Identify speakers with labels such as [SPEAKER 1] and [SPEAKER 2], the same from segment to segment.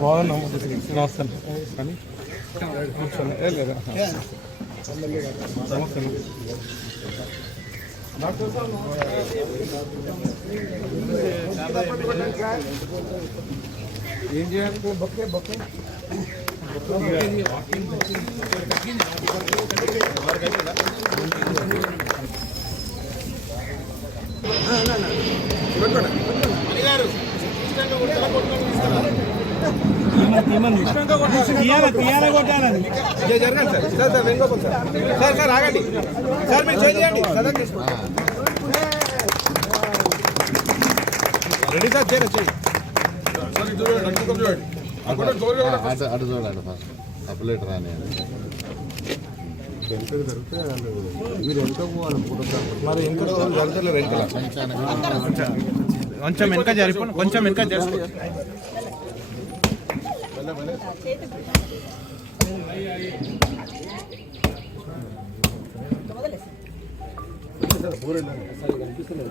[SPEAKER 1] బాగున్నాం నమస్తే కానీ కూర్చోండి లేదా నమస్తే ఏం చేయాలి? బొక్కే బొక్కే
[SPEAKER 2] జరగండి సార్ సార్ సార్ వెంగోపం సార్ సార్ సార్ ఆగండి సార్ మీరు చేయండి సదన్ తీసుకోండి రెడీ సార్ చేయండి
[SPEAKER 3] అటు చూడండి ఫస్ట్ అప్లేట్ రాని
[SPEAKER 2] కొంచెం వెనక. జరిపండి కొంచెం వెనక జరుపుకోండి
[SPEAKER 3] లేదు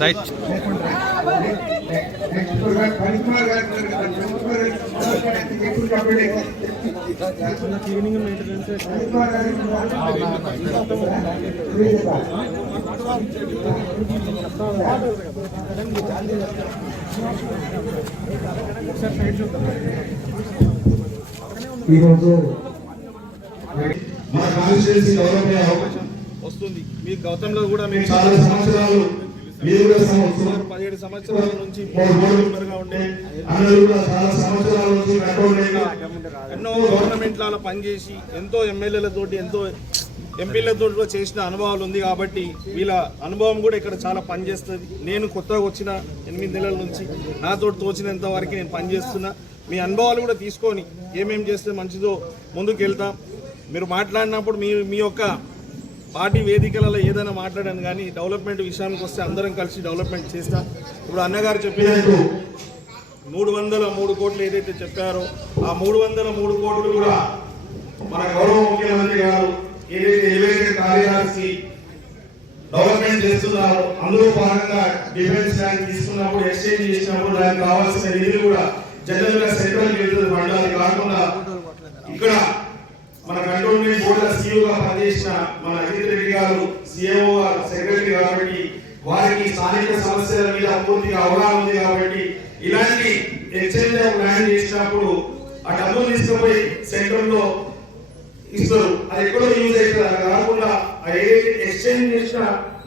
[SPEAKER 2] రైట్
[SPEAKER 4] ఈరోజు మన కాన్స్టిట్యూన్సీ డెవలప్ అయ్యే అవకాశం
[SPEAKER 2] వస్తుంది. మీ గౌతంలో కూడా మేము
[SPEAKER 4] చాలా సంవత్సరాలు మీరు కూడా సంవత్సరం
[SPEAKER 2] పదిహేడు సంవత్సరాల నుంచి
[SPEAKER 4] మూడు మూడు
[SPEAKER 2] మెంబర్గా ఉండే.
[SPEAKER 4] అందరూ కూడా చాలా సంవత్సరాల నుంచి కంట్రోల్
[SPEAKER 2] ఎన్నో గవర్నమెంట్ల పనిచేసి ఎంతో ఎమ్మెల్యేలతోటి ఎంతో ఎంపీలతో కూడా చేసిన అనుభవాలు ఉంది కాబట్టి వీళ్ళ అనుభవం కూడా ఇక్కడ చాలా పనిచేస్తుంది. నేను కొత్తగా వచ్చిన ఎనిమిది నెలల నుంచి నాతో తోచినంత వరకు నేను పనిచేస్తున్నా. మీ అనుభవాలు కూడా తీసుకొని ఏమేం చేస్తే మంచిదో ముందుకు వెళ్తాం మీరు మాట్లాడినప్పుడు మీ మీ యొక్క పార్టీ వేదికలలో ఏదైనా మాట్లాడాను కానీ డెవలప్మెంట్ విషయానికి వస్తే అందరం కలిసి డెవలప్మెంట్ చేస్తా. ఇప్పుడు అన్నగారు చెప్పినట్టు మూడు వందల మూడు కోట్లు ఏదైతే చెప్పారో ఆ మూడు వందల మూడు కోట్లు కూడా మన గౌరవ ముఖ్యమంత్రి గారు ఏదైతే ఎలివేటెడ్ కార్యదర్శి డెవలప్మెంట్ చేస్తున్నారో అందులో భాగంగా డిఫెన్స్ బ్యాంక్ తీసుకున్నప్పుడు ఎక్స్చేంజ్ చేసినప్పుడు దానికి కావాల్సిన నిధులు కూడా జనరల్గా సెంట్రల్ నిధులు ఫండ్ కాకుండా ఇక్కడ మన కంట్రోల్ బోర్డుల సీఓగా పనిచేసిన మన అజిత్ రెడ్డి గారు సీఎంఓ గారు సెక్రటరీ కాబట్టి వారికి స్థానిక సమస్యల మీద పూర్తిగా అవగాహన ఉంది కాబట్టి ఇలాంటి ఎక్స్చేంజ్ ఆఫ్ ల్యాండ్ చేసినప్పుడు ఆ డబ్బులు తీసుకుపోయి సెంటర్లో ఇస్తారు. అది ఎక్కడో యూజ్ అవుతుంది. అది కాకుండా ఆ ఎక్స్చేంజ్ చేసిన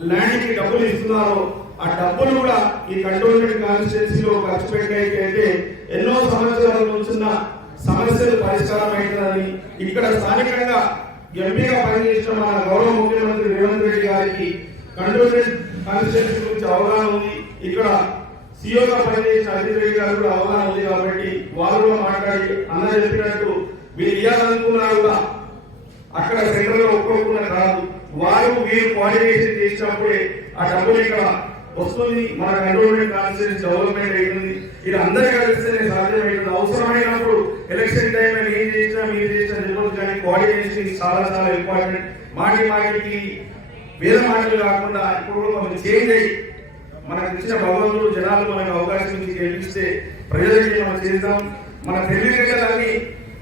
[SPEAKER 2] ల్యాండ్కి డబ్బులు ఇస్తున్నారో ఆ డబ్బులు కూడా ఈ కంటోన్మెంట్ కాన్స్టిట్యున్సీలో ఖర్చు పెట్టయితే ఎన్నో సంవత్సరాల నుంచి సమస్యలు పరిష్కారం అవుతుందని ఇక్కడ స్థానికంగా ఎంపీగా పనిచేసిన మన గౌరవ ముఖ్యమంత్రి రేవంత్ రెడ్డి గారికి కంటోన్మెంట్ కాన్స్టిట్యున్సీ గురించి అవగాహన ఉంది. ఇక్కడ సీఓగా పనిచేసిన అజిత్ రెడ్డి గారు కూడా అవగాహన ఉంది కాబట్టి వారు కూడా మాట్లాడి అన్న చెప్పినట్టు మీరు ఇవ్వాలనుకున్నా కూడా అక్కడ సెంటర్లో ఒప్పుకోకుండా కాదు. వారు మీరు కోఆర్డినేషన్ చేసినప్పుడే ఆ డబ్బులు ఇక్కడ వస్తుంది. మన కంట్రోల్మెంట్ కాన్స్టిట్యూన్స్ డెవలప్మెంట్ అవుతుంది. ఇది అందరికీ కలిస్తేనే సాధ్యమవుతుంది అవసరమైన ఎలక్షన్ టైం ఏం చేసినా మీరు చేసిన రిపోర్ట్ కానీ కోఆర్డినేషన్ చాలా చాలా ఇంపార్టెంట్ మాటి మాటికి వేరే మాటలు కాకుండా ఇప్పుడు కొంచెం చేంజ్ అయ్యి మనకు ఇచ్చిన భగవంతుడు జనాలు మనకు అవకాశం ఇచ్చి గెలిపిస్తే ప్రజలకి మనం చేద్దాం. మన తెలివితేటలన్నీ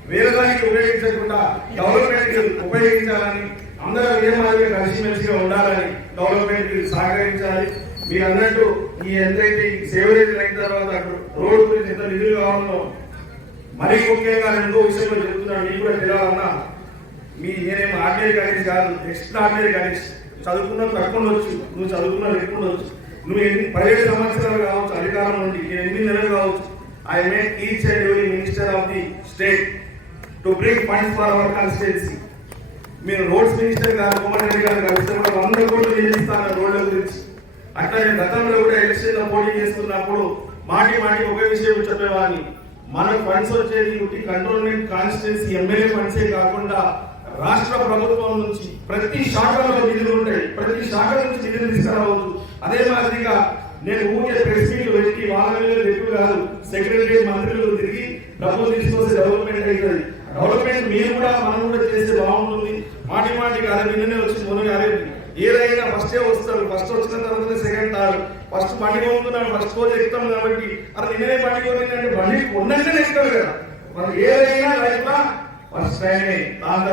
[SPEAKER 2] వేరే దానికి ఉపయోగించకుండా డెవలప్మెంట్ ఉపయోగించాలని అందరూ ఏ మాదిరిగా కలిసిమెలిసిగా ఉండాలని డెవలప్మెంట్ సహకరించాలి. మీరు అన్నట్టు ఈ ఎంతైతే సేవ సేవరేజ్ అయిన తర్వాత రోడ్ గురించి ఎంత నిధులు కావాలో మరీ ముఖ్యంగా నేను ఇంకో విషయంలో చెబుతున్నాను మీకు కూడా తెలియాలన్నా మీ నేనేమో ఆర్డినరీ గణేష్ కాదు ఎక్స్ట్రా ఆర్డినరీ గణేష్ చదువుకున్న తక్కువ వచ్చు నువ్వు చదువుకున్న ఎక్కువ వచ్చు. నువ్వు ఎన్ని పదిహేడు సంవత్సరాలు కావచ్చు అధికారం నుండి నేను ఎనిమిది నెలలు కావచ్చు I make each and every minister of the state to bring funds for our constituency మీరు రోడ్స్ మినిస్టర్ గారు కోమటి రెడ్డి గారు కలిస్తే కూడా వంద కోట్లు నియమిస్తాను రోడ్ల గురించి. అట్లాగే గతంలో కూడా ఎలక్షన్లో పోటీ చేస్తున్నప్పుడు మాటి మాటి ఒకే విషయం చెప్పేవాడిని. మనకు ఫండ్స్ వచ్చేది ఉట్టి కంట్రోల్మెంట్ కాన్స్టిట్యున్సీ ఎమ్మెల్యే ఫండ్సే కాకుండా రాష్ట్ర ప్రభుత్వం నుంచి ప్రతి శాఖలో నిధులు ఉంటాయి. ప్రతి శాఖ నుంచి నిధులు తీసుకురావచ్చు. అదే మాదిరిగా నేను ఊరికే ప్రెస్ మీట్ పెట్టి వాళ్ళ ఎక్కువ కాదు సెక్రటరీ మంత్రులు తిరిగి డబ్బులు తీసుకొస్తే డెవలప్మెంట్ అవుతుంది డెవలప్మెంట్ మీరు కూడా మనం కూడా చేస్తే బాగుంటుంది. మాటి మాటికి అదే నిన్ననే వచ్చి మొన్న అరే ఏదైనా ఫస్టే వస్తారు ఫస్ట్ వచ్చిన తర్వాత సెకండ్ తారు ఫస్ట్ బండి కొనుక్కున్నాడు ఫస్ట్ రోజు ఎక్కుతాం కాబట్టి అది నిన్ననే బండి కొనిందంటే బండి కొన్నాకనే ఎక్కుతారు కదా. మరి ఏదైనా లైఫ్ ఫస్ట్ టైమే